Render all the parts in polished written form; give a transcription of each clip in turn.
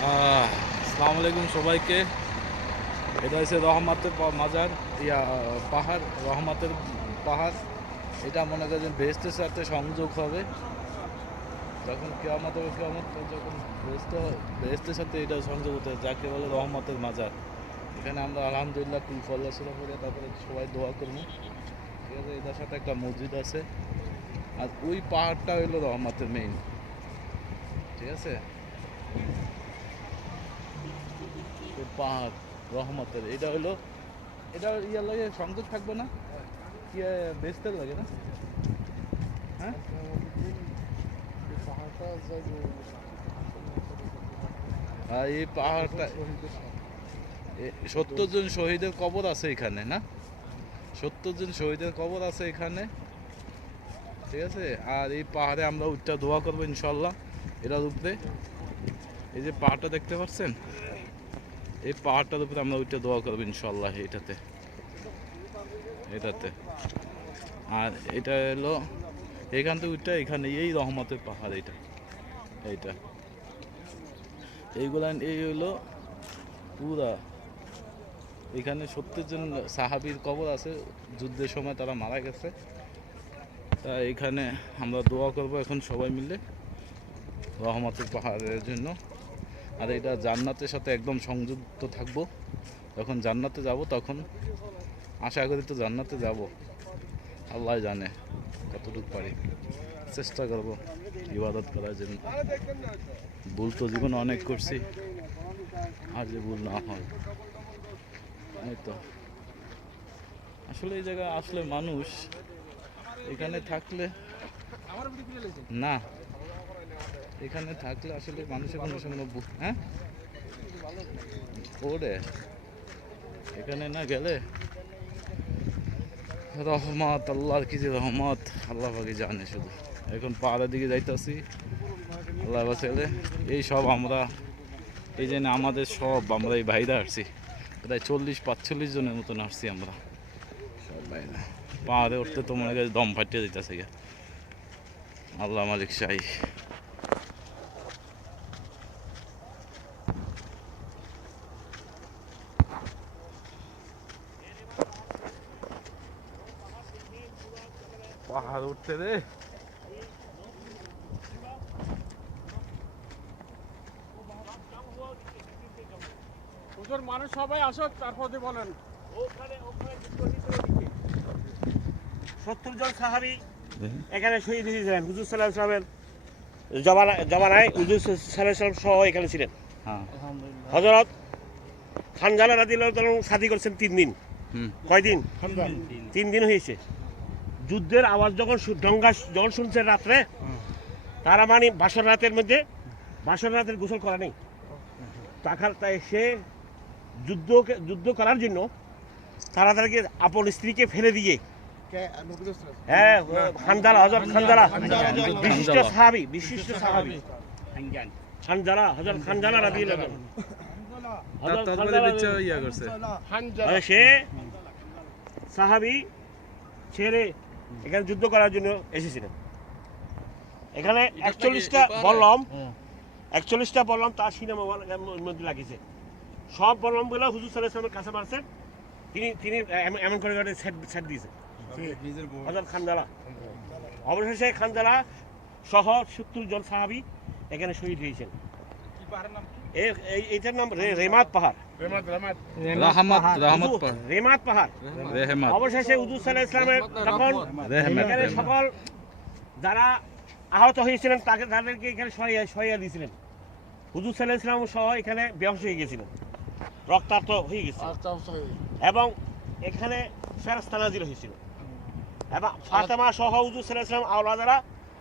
আসসালামু আলাইকুম সবাইকে। এটা হচ্ছে রহমতের মাজার, পাহাড়, রহমতের পাহাড়। এটা মনে করেন বেহেশতের সাথে সংযোগ হবে যখন কিয়ামত হবে। কিয়ামত যখন বেহেশতের সাথে এটা সংযোগ হতে হয়, যাকে বলে রহমতের মাজার। এখানে আমরা আলহামদুলিল্লাহ কুলফল্লা সুরা করে তারপরে সবাই দোয়া করবো, ঠিক আছে। এটার সাথে একটা মসজিদ আছে, আর ওই পাহাড়টা হইলো রহমতের মেইন, ঠিক আছে। পাহাড় রহমতের এটা হলো, এটা ইয়ার লাগে সংযোগ থাকবে না, কি বেচতে লাগে না, হ্যাঁ। আর এই পাহাড়টা 70 জন শহীদের কবর আছে এখানে, না? 70 জন শহীদের কবর আছে এখানে, ঠিক আছে। আর এই পাহাড়ে আমরা উঠটা দোয়া করবো ইনশাল্লাহ। এটার উপরে এই যে পাহাড়টা দেখতে পাচ্ছেন, এই পাহাড়টার উপরে আমরা উঠটা দোয়া করবো ইনশাল্লাহ। এটাতে আর এটা হলো এখান থেকে উঠটা, এখানে এই রহমতের পাহাড়, এইটা এইগুলা, এই হলো পুরা। এখানে 70 জন সাহাবীর কবর আছে, যুদ্ধের সময় তারা মারা গেছে। তা এখানে আমরা দোয়া করব এখন সবাই মিলে রহমতের পাহাড়ের জন্য। আর এটা জান্নাতের সাথে একদম সংযুক্ত থাকবো। যখন জান্নাতে যাব তখন আশা করি তো জান্নাতে যাব, আল্লাহ জানে কতটুকু পারি। চেষ্টা করব ইবাদত করার জন্য। ভুল তো জীবনে অনেক করছি, আর যে ভুল না হয়। এই তো আসলে এই জায়গায় আসলে মানুষ এখানে থাকলে না, এখানে থাকলে আসলে মানুষের কোনো সময় হ্যাঁ ওরে এখানে না গেলে রহমত, আল্লাহর কি যে রহমত, আল্লাহ পাকি জানে। শুধু এখন পাহাড়ের দিকে যাইতেছি, আল্লাহ বাঁচালে। এই সব আমরা, এই জন্য আমাদের সব আমরা এই ভাইরা আসছি, প্রায় 40-45 জনের মতন আসছি আমরা সব ভাইরা। পাহাড়ে উঠতে তো মনে করি দম ফাটিয়ে দিতেছে গিয়া, আল্লাহ মালিক শাহী। পাহাড় উঠতে রে, মানুষ সবাই আসুক, তারপরে বলেন। 70 জন সাহাবী এখানে শহীদ হয়েছিলেন। হুজুর সাল্লাল্লাহু আলাইহি ওয়াসাল্লামের জমানায় হুজুর সাল্লাল্লাহু আলাইহি ওয়াসাল্লাম সহ এখানে ছিলেন। হযরত খানজালা রাদিয়াল্লাহু তাআলা শাদী করেছেন 3 দিন। কয়দিন? 3 দিন হয়েছে। যুদ্ধের আওয়াজ যখন যখন শুনছে রাত্রে, তারা মানে বাসর রাতের গোসল করা নেই। তাই সে যুদ্ধ করার জন্য তাড়াতাড়ি আপন স্ত্রীকে ফেলে দিয়ে, হ্যাঁ, হযরত খানজালা বিশিষ্ট সাহাবী খানজালা, হযরত খানজালা রাদিয়াল্লাহু তাআলা, সে সাহাবী ছেড়ে এখানে যুদ্ধ করার জন্য এসেছিলেন। এখানে 41টা বললাম তার সিনেমা মধ্যে লাগিয়েছে। সব বললামগুলো হুজুর সাল্লাল্লাহু আলাইহি ওয়াসাল্লামের কাছে মারছেন, তিনি এমন করে সেট দিয়েছে হযরত খানজালা। অবশেষে খানজালা সহ 70 জন সাহাবী এখানে শহীদ হয়েছেন। এইটার নাম রেমাত পাহাড়। রেমাত পাহাড়। অবশেষে হুজুর সাল্লাল্লাহু আলাইহি ওয়াসাল্লামের তখন এখানে সকল যারা আহত হয়েছিলেন তাদেরকে এখানে সহায়তা দিয়েছিলেন। হুজুর সাল্লাল্লাহু আলাইহি ওয়াসাল্লাম সহ এখানে বেহুশ হয়ে গেছিলেন, রক্তাক্ত হয়ে গেছে, এবং এখানে ফেরেশতা নাযিল হয়েছিল। এবং ফাতেমা সহ হুজুর সাল্লাল্লাহু আলাইহি ওয়াসাল্লাম আওলাদারা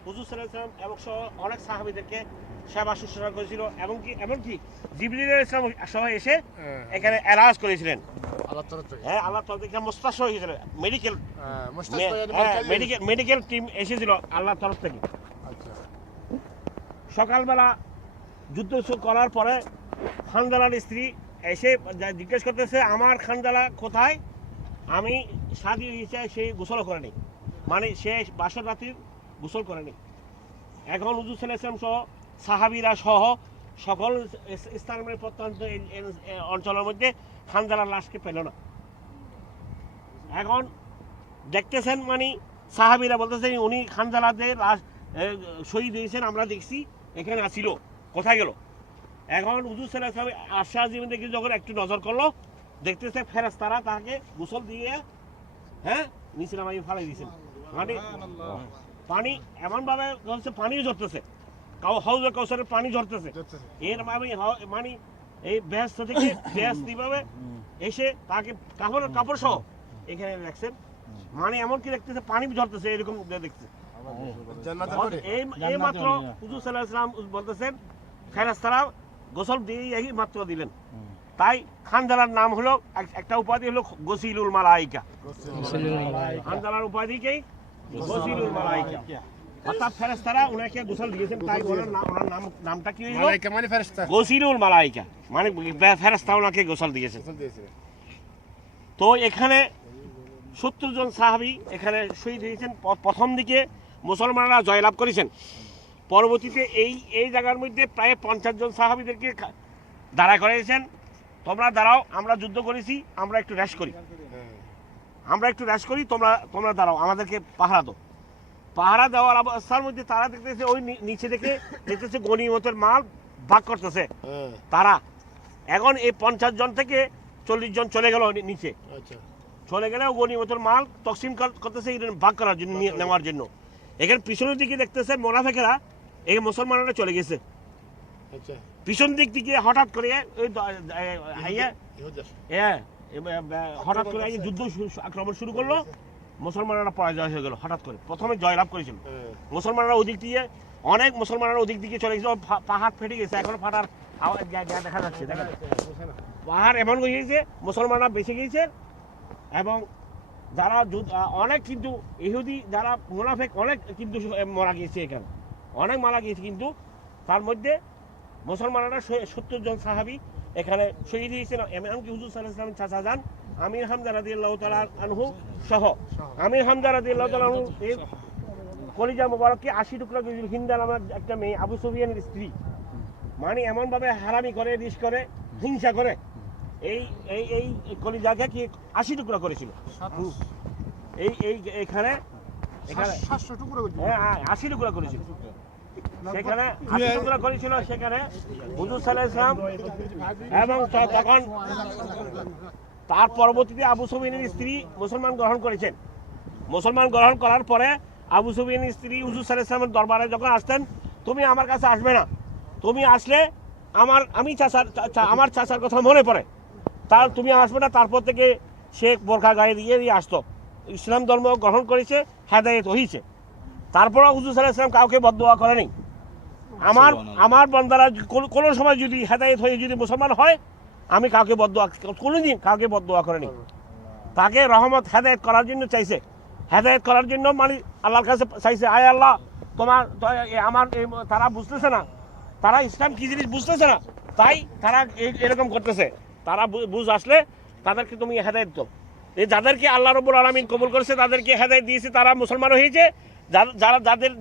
হুজুর সাল্লাল্লাহু আলাইহি ওয়াসাল্লাম এবং সহ অনেক সাহাবীদেরকে সেবা শুশ্রূষা করেছিল, এমনকি জিবরিল আলাইহিস সালাম সহ এসে এখানে এলাজ করেছিলেন আল্লাহর তরফ থেকে। হ্যাঁ, আল্লাহর তরফ থেকে মুস্তাশফা হয়েছিল, মেডিকেল টিম এসেছিল আল্লাহর তরফ থেকে। সকালবেলা যুদ্ধ করার পরে খানজালার স্ত্রী এসে জিজ্ঞেস করতেছে, আমার খানজালা কোথায়? আমি শাদী হয়েছে, সেই গোসল করেনি, মানে সে বাসর রাত্রির গোসল করেনি। এখন হুজুর সাল্লাল্লাহু আলাইহি ওয়াসাল্লাম সহ সাহাবীরা সহ সকল স্থানের প্রত্যন্ত অঞ্চলের মধ্যে হানজালার লাশকে পেল না। এখন দেখতেছেন মানে সাহাবীরা বলতেছেন উনি হানজালাদের লাশ শহীদ হয়েছেন, আমরা দেখছি এখানে আসিল, কোথায় গেল? এখন হুজুর সাল্লাল্লাহু আলাইহি ওয়াসাল্লাম আশা জীবন দেখে যখন একটু নজর করলো, দেখতেছে ফেরেশতারা তাকে গোসল দিয়ে নিচে নামাই ফালাই দিয়েছেন। মানে পানি এমনভাবে হচ্ছে পানিও ঝরতেছে, হাউজে কাউসারের পানি ঝরতেছে, এর মানে এই বেহেশত থেকে বেহেশত এইভাবে এসে তাকে কাপড় সহ এখানে রাখছেন। মানে এমনকি দেখতেছে পানি ঝরতেছে, এরকম দেখছে। এই মাত্র হুজুর সাল্লাল্লাহু আলাইহি ওয়াসাল্লাম বলতেছেন ফেরেশতারা গোসল দিয়ে এই মাত্র দিলেন। তাই হানজালার নাম হলো, একটা উপাধি হলো গসিলুল মালাইকা। হানজালার উপাধিকেই গসিলুল মালাইকা, অর্থাৎ ফেরেশতারা ওনাকে গোসল দিয়েছেন, তাই ওনার নামটা কি হলো? মালাইকা মানে ফেরেশতা, গসিলুল মালাইকা মানে ফেরেশতা ওনাকে গোসল দিয়েছেন। তো এখানে 70 জন সাহাবী এখানে শহীদ হয়েছেন। প্রথম দিকে মুসলমানরা জয়লাভ করেছেন, পরবর্তীতে এই জায়গার মধ্যে প্রায় 50 জন সাহাবীদেরকে দাঁড়া করেছেন, তোমরা দাঁড়াও, আমরা যুদ্ধ করেছি, আমরা একটু রেস্ট করি, তোমরা দাঁড়াও, আমাদেরকে পাহারা দাও। পাহারা দেওয়ার অবস্থার মধ্যে তারা দেখতেছে ওই নিচে দেখতেছে গনিমতের মাল ভাগ করতেছে তারা। এখন এই 50 জন থেকে 40 জন চলে গেল নিচে, চলে গেলে গনিমতের মাল তকসিম করতেছে ভাগ করার জন্য, নেওয়ার জন্য। এখানে পিছনের দিকে দেখতেছে মুনাফিকরা, এই মুসলমানরা চলে গেছে। পিছন দিক থেকে হঠাৎ করে যুদ্ধ আক্রমণ শুরু করলো, মুসলমানরা পরাজয় হয়ে গেল হঠাৎ করে। প্রথমে জয়লাভ করেছিল মুসলমানরা, ওদিক দিয়ে অনেক মুসলমানরা ওদিক দিকে চলে গেছে, পাহাড় ফেটে গেছে, এখন ফাটার আওয়াজ দেখা যাচ্ছে। পাহাড় এমন হয়ে গেছে, মুসলমানরা বেঁচে গিয়েছে। এবং যারা অনেক কিন্তু ইহুদি যারা মুনাফিক অনেক কিন্তু মারা গিয়েছে, এখানে অনেক মারা গিয়েছে, কিন্তু তার মধ্যে মুসলমানরা 70 জন সাহাবী এখানে শহীদ হয়েছেন। এমনকি হুজুর সাল্লাল্লাহু আলাইহি ওয়াসাল্লাম চাচা যান আমির হামজা রাদিয়াল্লাহু তাআলা আনহু সহ, আমির হামজা রাদিয়াল্লাহু তাআলা আনহু এই কলিজা মোবারককে 80 টুকরা করে হিন্দা নামের একটা মেয়ে, আবু সুফিয়ানের স্ত্রী, মানে এমনভাবে হারামি করে, রিশ করে, হিংসা করে এই এই এই কলিজাকে কি 80 টুকরা করেছিল। এখানে 80 টুকরা করেছিল, সেখানে 80 টুকরা করেছিল। সেখানে হুজুর সাল্লাল্লাহু আলাইহি ওয়াসাল্লাম এবং তখন তার পরবর্তীতে আবু সুফিয়ানের স্ত্রী মুসলমান গ্রহণ করেছেন। মুসলমান গ্রহণ করার পরে আবু সুফিয়ানের স্ত্রী হুজুর সাল্লাল্লাহু আলাইহি ওয়াসাল্লামের দরবারে যখন আসতেন, তুমি আমার কাছে আসবে না, তুমি আসলে আমার চাচার কথা মনে পড়ে, তুমি আসবে না। তারপর থেকে সে বোরখা গায়ে দিয়ে আসতো, ইসলাম ধর্ম গ্রহণ করেছে, হেদায়েত হয়েছে। তারপর হুজুর সাল্লাল্লাহু আলাইহি ওয়াসাল্লাম কাউকে বদদুয়া করেনি। আমার বান্দারা কোনো সময় যদি হেদায়েত হয়ে যদি মুসলমান হয়, আমি কাউকে কোনোদিন কাউকে বদদুয়া করেনি। তাকে রহমত হেদায়েত করার জন্য চাইছে, হেদায়েত করার জন্য মানে আল্লাহর কাছে চাইছে, আয় আল্লাহ তারা বুঝতেছে না, তারা ইসলাম কি জিনিস বুঝতেছে না, তাই তারা এরকম করতেছে। তারা বুঝ আসলে তাদেরকে তুমি হেদায়েত দাও। যাদেরকে আল্লাহ রাব্বুল আলামিন কবুল করেছে, তাদেরকে হেদায়েত দিয়েছে, তারা মুসলমান হয়েছে।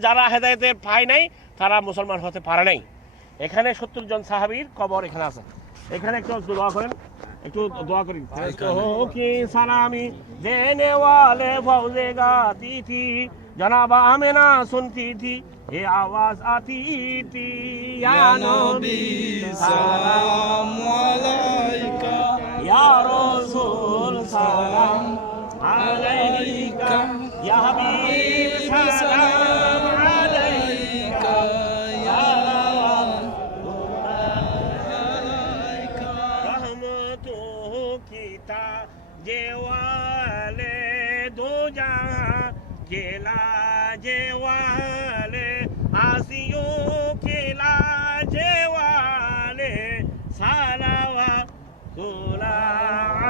যারা হেদায়েতের পায় নাই, তারা মুসলমান হতে পারে নাই। এখানে 70 জন সাহাবীর কবর এখানে আছে। এখানে একটু দোয়া করেন, একটু দোয়া করি। কি সালামি দেনে ওয়ালে ফৌজে গাতি থি, জনাব আমেনা সুনতি থি, ये आवाज आती थी, या नबी सलाम अलैका, या रसूल सलाम अलैका, या हबीब सलाम अलैका, या अलैका, रहमतों की ताजे वाले दो जहां के लाजे वाले, आसियों के लाजे वाले, सलावतुल्लाह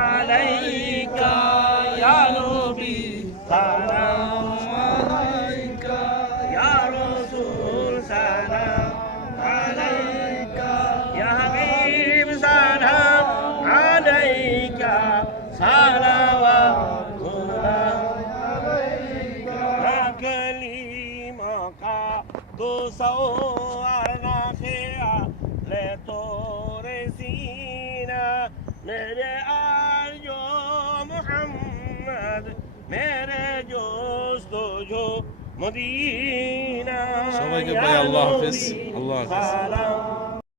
अलैका, या नबी सलाम अलैका, या रसूल सलाम अलैका, या हबीब सलाम अलैका, सलावतुल्लाह अलैका, कलीमा का 200 मेरे आरज़ो मोहम्मद मेरे दोस्तो जो मदीना সবাইকে ভাই আল্লাহ হাফেজ, আল্লাহ হাফেজ। সালাম